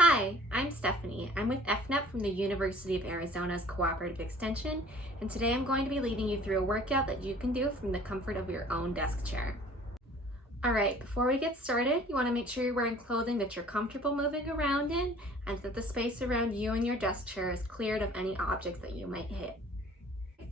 Hi, I'm Stephanie. I'm with EFNEP from the University of Arizona's Cooperative Extension, and today I'm going to be leading you through a workout that you can do from the comfort of your own desk chair. Alright, before we get started, you want to make sure you're wearing clothing that you're comfortable moving around in, and that the space around you and your desk chair is cleared of any objects that you might hit.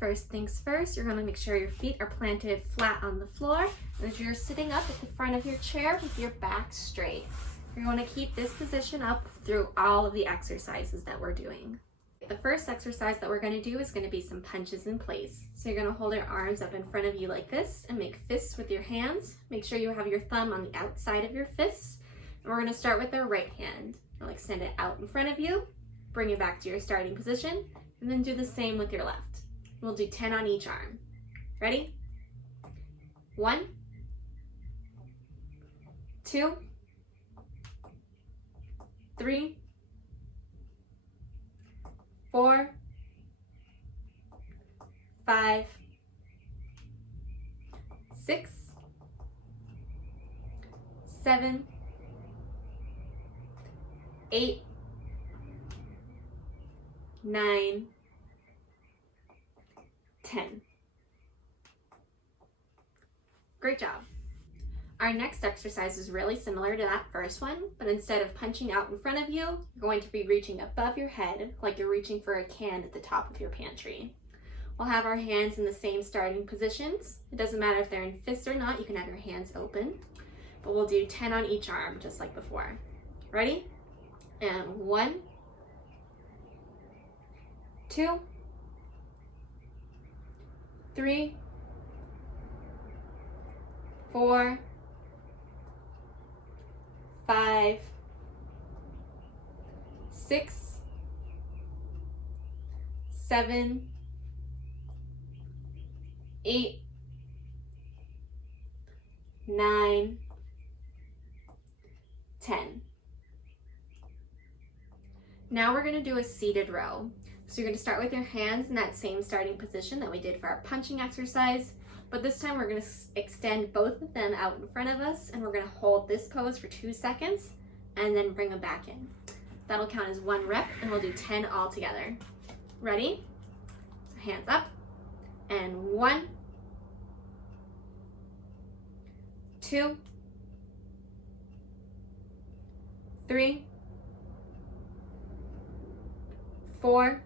First things first, you're going to make sure your feet are planted flat on the floor, and as you're sitting up at the front of your chair with your back straight. You're going to keep this position up through all of the exercises that we're doing. The first exercise that we're going to do is going to be some punches in place. So you're going to hold your arms up in front of you like this and make fists with your hands. Make sure you have your thumb on the outside of your fists. And we're going to start with our right hand. You'll extend it out in front of you, bring it back to your starting position, and then do the same with your left. We'll do 10 on each arm. Ready? 1, 2, 3, 4, 5, 6, 7, 8, 9, 10. Great job. Our next exercise is really similar to that first one, but instead of punching out in front of you, you're going to be reaching above your head like you're reaching for a can at the top of your pantry. We'll have our hands in the same starting positions. It doesn't matter if they're in fists or not, you can have your hands open, but we'll do 10 on each arm just like before. Ready? And 1, 2, 3, 4, 5, 6, 7, 8, 9, 10. Now we're going to do a seated row. So you're going to start with your hands in that same starting position that we did for our punching exercise, but this time we're going to extend both of them out in front of us, and we're going to hold this pose for 2 seconds and then bring them back in. That'll count as 1 rep, and we'll do 10 all together. Ready? So hands up, and 1, 2, 3, 4,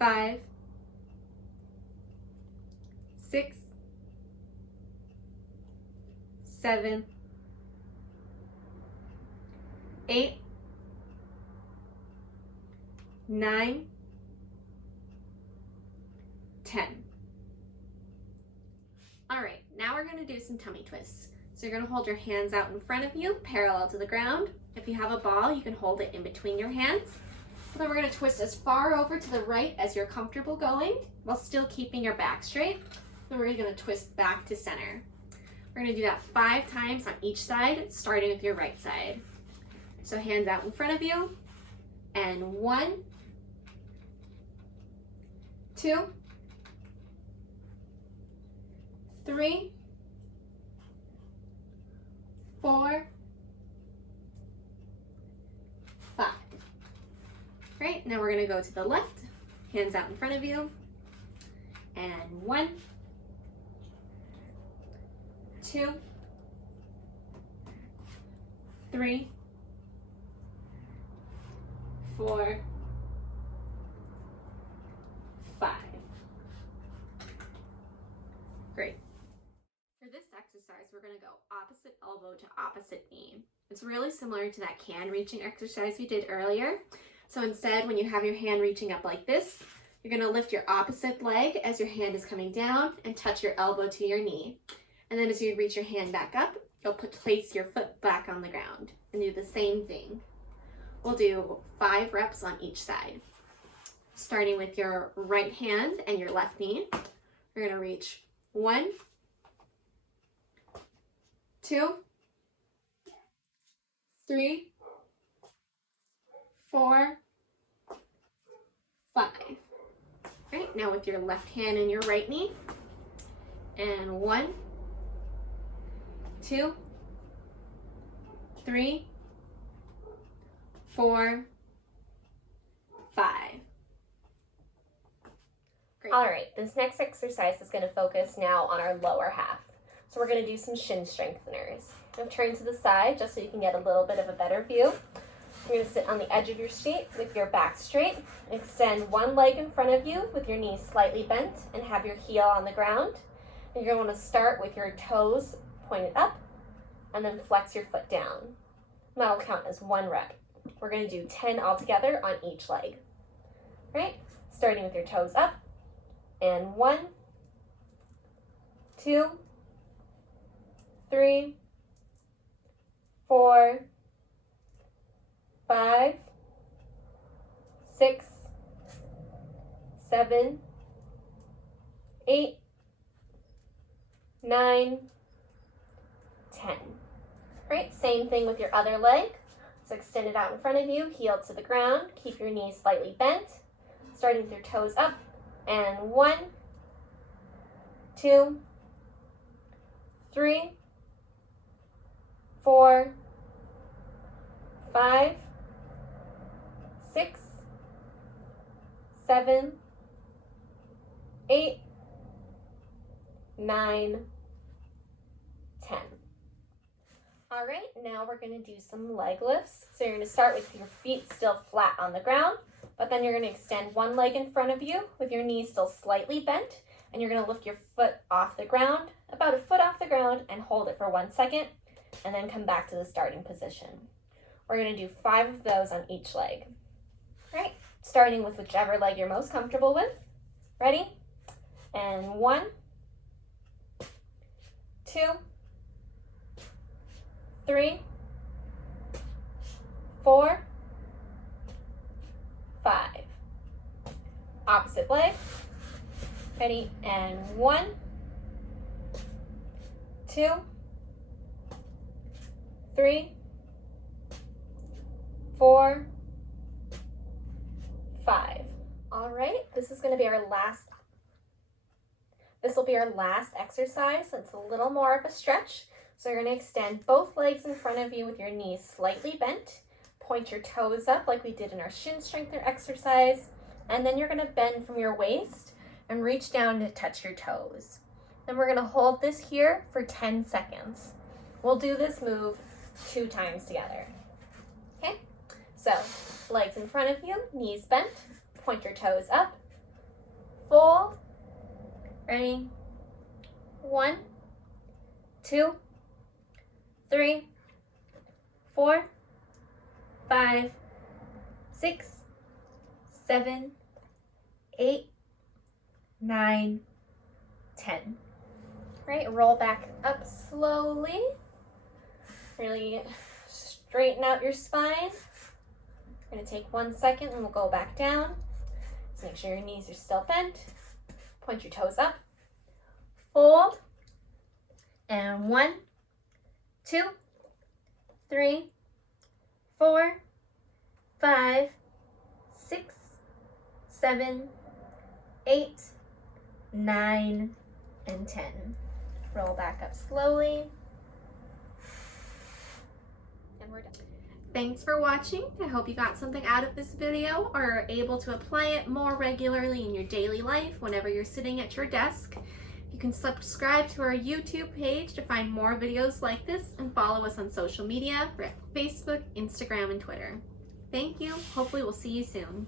5, 6, 7, 8, 9, 10. All right, now we're going to do some tummy twists. So you're going to hold your hands out in front of you, parallel to the ground. If you have a ball, you can hold it in between your hands. Then we're going to twist as far over to the right as you're comfortable going, while still keeping your back straight. Then we're going to twist back to center. We're going to do that 5 times on each side, starting with your right side. So hands out in front of you, and 1, 2, 3, 4, 5. Great, now we're going to go to the left, hands out in front of you, and 1, 2, 3, 4, 5. Great. For this exercise, we're going to go opposite elbow to opposite knee. It's really similar to that can reaching exercise we did earlier. So instead, when you have your hand reaching up like this, you're going to lift your opposite leg as your hand is coming down and touch your elbow to your knee. And then as you reach your hand back up, you'll place your foot back on the ground and do the same thing. We'll do 5 reps on each side. Starting with your right hand and your left knee, you're going to reach 1, 2, 3, 4, 5. Right, now with your left hand and your right knee, and 1, 2, 3, 4, 5. Great. All right, this next exercise is going to focus now on our lower half. So we're going to do some shin strengtheners. I've turned to the side just so you can get a little bit of a better view. You're going to sit on the edge of your seat with your back straight. Extend one leg in front of you with your knees slightly bent and have your heel on the ground. And you're going to want to start with your toes pointed up and then flex your foot down. That will count as 1 rep. We're going to do 10 altogether on each leg. Right? Starting with your toes up. And 1, 2, 3, 4, 5, 6, 7, 8, 9, 10. Right, same thing with your other leg. So extend it out in front of you, heel to the ground, keep your knees slightly bent, starting with your toes up, and 1, 2, 3, 4, 5, 6, 7, 8, 9, 10. All right, now we're going to do some leg lifts. So you're going to start with your feet still flat on the ground, but then you're going to extend one leg in front of you with your knees still slightly bent, and you're going to lift your foot off the ground, about a foot off the ground, and hold it for 1 second, and then come back to the starting position. We're going to do 5 of those on each leg. All right, starting with whichever leg you're most comfortable with. Ready? And 1, 2, 3, 4, 5. Opposite leg. Ready? And 1, 2, 3, 4, 5. All right, this is going to be our last. This will be our last exercise. It's a little more of a stretch. So you're going to extend both legs in front of you with your knees slightly bent. Point your toes up like we did in our shin strengthener exercise. And then you're going to bend from your waist and reach down to touch your toes. Then we're going to hold this here for 10 seconds. We'll do this move 2 times together. Okay? So legs in front of you, knees bent. Point your toes up. Fold. Ready? 1, 2, 3, 4, 5, 6, 7, 8, 9, 10. Right, roll back up slowly. Really straighten out your spine. We're going to take 1 second and we'll go back down. So make sure your knees are still bent. Point your toes up. Fold. And 1, 2, 3, 4, 5, 6, 7, 8, 9, and 10. Roll back up slowly. And we're done. Thanks for watching. I hope you got something out of this video or are able to apply it more regularly in your daily life whenever you're sitting at your desk. You can subscribe to our YouTube page to find more videos like this and follow us on social media, Facebook, Instagram, and Twitter. Thank you. Hopefully we'll see you soon.